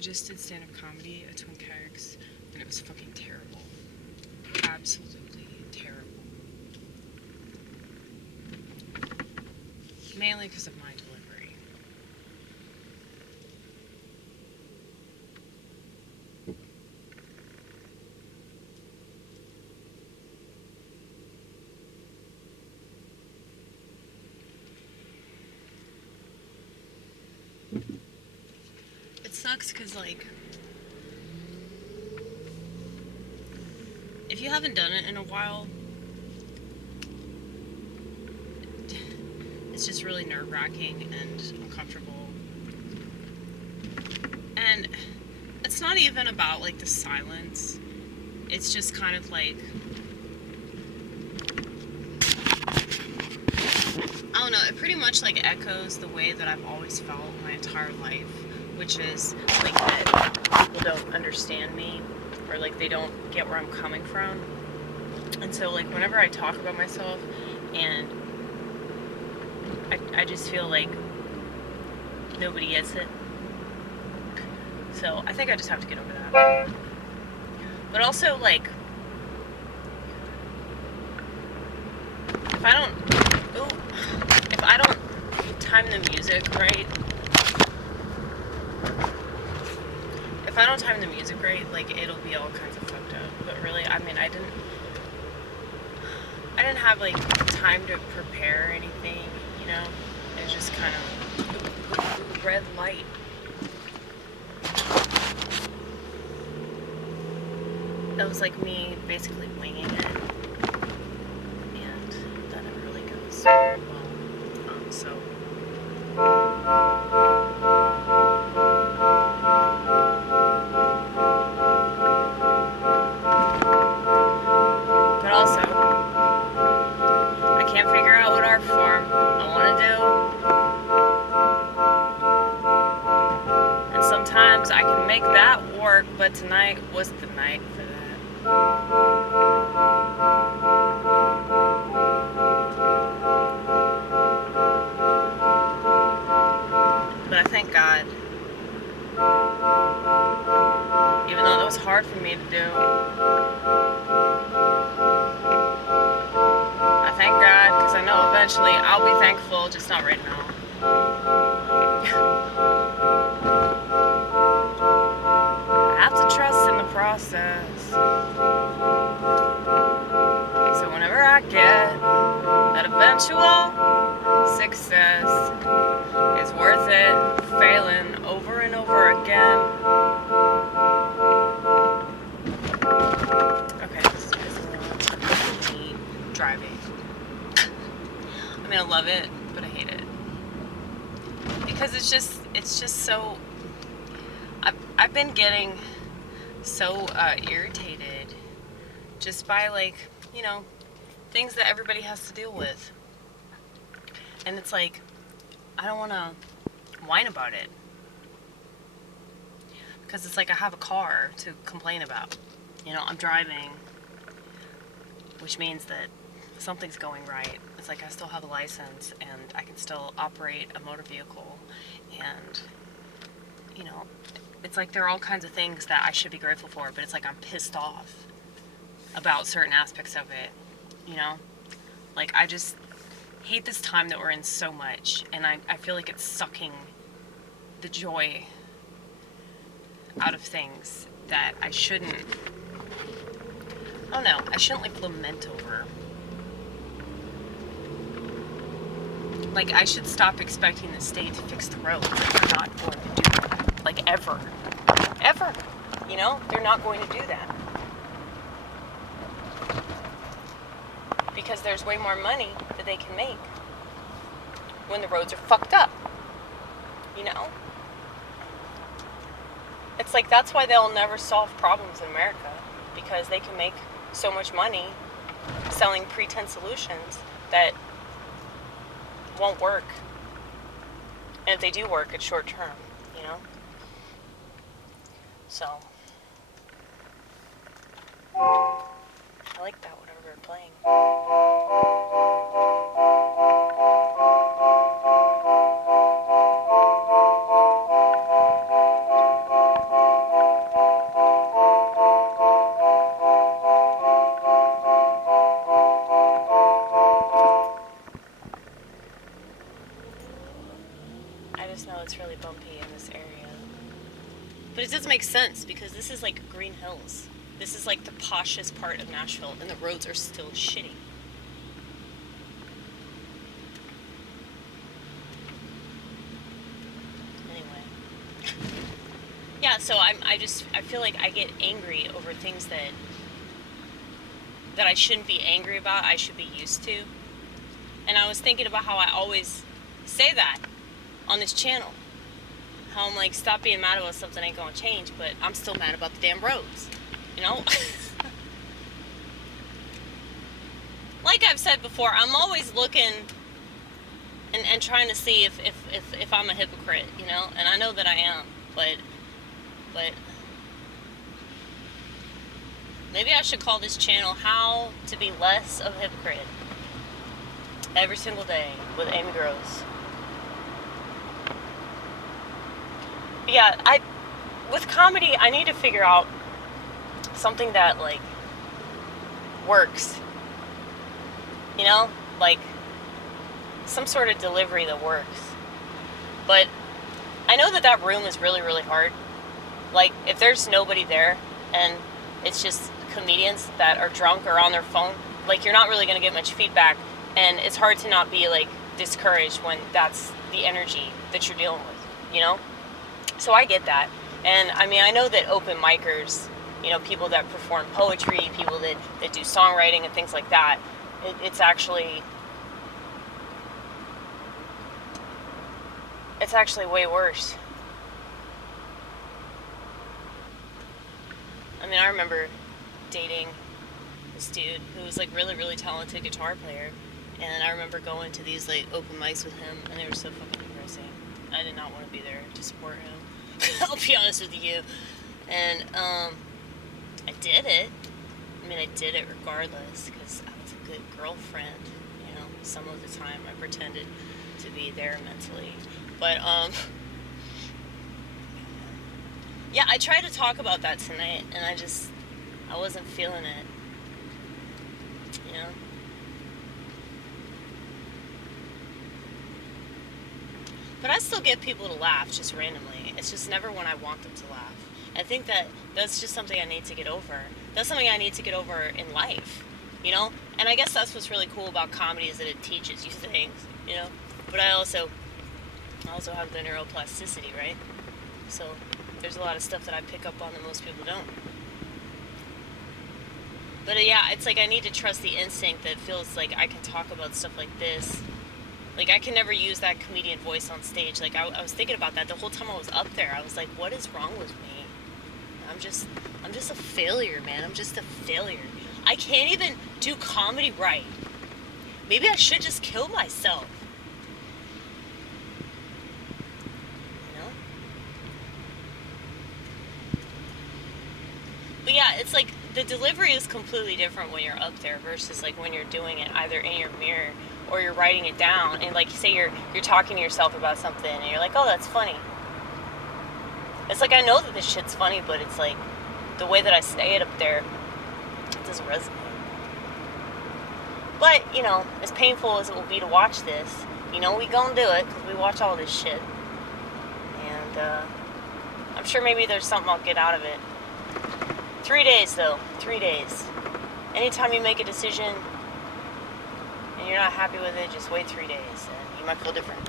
just did stand-up comedy at Twin Cakes, and it was fucking terrible. Absolutely terrible. Mainly because of my delivery. It sucks because, like, if you haven't done it in a while, it's just really nerve-wracking and uncomfortable. And it's not even about, like, the silence. It's just kind of like, I don't know, it pretty much, like, echoes the way that I've always felt my entire life, which is, like, that people don't understand me, or, like, they don't get where I'm coming from. And so, like, whenever I talk about myself, and I just feel like nobody gets it. So I think I just have to get over that. But also, like, if I don't time the music right, like, it'll be all kinds of fucked up. But really, I mean, I didn't have, like, time to prepare anything, you know? It was just kind of red light. It was like me basically winging it, and that didn't really go so well. But also, I can't figure out what art form I want to do, and sometimes I can make that work, but tonight was the night for that. But I thank God, even though it was hard for me to do, I thank God, because I know eventually I'll be thankful, just not right now. I have to trust in the process. So whenever I get that eventual success, it's worth it failing over and over again. Okay, this is pissing me off. 15 driving. I mean, I love it, but I hate it. Because it's just so, I've been getting so irritated just by, like, you know, things that everybody has to deal with. And it's like, I don't want to whine about it. Because it's like I have a car to complain about. You know, I'm driving, which means that something's going right. It's like I still have a license and I can still operate a motor vehicle. And, you know, it's like there are all kinds of things that I should be grateful for, but it's like I'm pissed off about certain aspects of it, you know? Like, I just hate this time that we're in so much, and I feel like it's sucking the joy out of things that I shouldn't, I don't know, I shouldn't, like, lament over. Like, I should stop expecting the state to fix the roads. Like, they're not going to do that. Like, ever. Ever. You know? They're not going to do that. Because there's way more money that they can make when the roads are fucked up. You know? It's like, that's why they'll never solve problems in America. Because they can make so much money selling pretend solutions that won't work. And if they do work, it's short term, you know? So, I like that, whatever they're playing. just know it's really bumpy in this area. But it does make sense because this is like Green Hills. This is like the poshest part of Nashville, and the roads are still shitty. Anyway. Yeah, so I feel like I get angry over things that I shouldn't be angry about, I should be used to. And I was thinking about how I always say that on this channel. How I'm like, stop being mad about something ain't gonna change, but I'm still mad about the damn roads. You know? Like I've said before, I'm always looking and trying to see if I'm a hypocrite, you know? And I know that I am, but maybe I should call this channel How to Be Less of a Hypocrite. Every single day with Amy Gross. But yeah, with comedy, I need to figure out something that, like, works. You know? Like, some sort of delivery that works. But I know that room is really, really hard. Like, if there's nobody there and it's just comedians that are drunk or on their phone, like, you're not really going to get much feedback, and it's hard to not be, like, discouraged when that's the energy that you're dealing with, you know? So I get that. And, I mean, I know that open micers, you know, people that perform poetry, people that do songwriting and things like that, it's actually way worse. I mean, I remember dating this dude who was, like, really, really talented guitar player, and I remember going to these, like, open mics with him, and they were so fucking depressing. I did not want to be there to support him. I'll be honest with you. And, I did it. I mean, I did it regardless, because I was a good girlfriend, you know. Some of the time I pretended to be there mentally. But, yeah, I tried to talk about that tonight, and I wasn't feeling it, you know? But I still get people to laugh just randomly. It's just never when I want them to laugh. I think that's just something I need to get over. That's something I need to get over in life, you know? And I guess that's what's really cool about comedy, is that it teaches you things, you know? But I also have the neuroplasticity, right? So there's a lot of stuff that I pick up on that most people don't. But yeah, it's like I need to trust the instinct that feels like I can talk about stuff like this. Like, I can never use that comedian voice on stage. Like, I was thinking about that the whole time I was up there. I was like, what is wrong with me? I'm just a failure, man. I'm just a failure. I can't even do comedy right. Maybe I should just kill myself. You know? But yeah, it's like the delivery is completely different when you're up there versus like when you're doing it either in your mirror or you're writing it down, and like say you're talking to yourself about something and you're like, oh, that's funny. It's like I know that this shit's funny, but it's like the way that I say it up there, it doesn't resonate. But, you know, as painful as it will be to watch this, you know, we gonna do it because we watch all this shit. And I'm sure maybe there's something I'll get out of it. 3 days though, 3 days. Anytime you make a decision and you're not happy with it, just wait 3 days and you might feel different.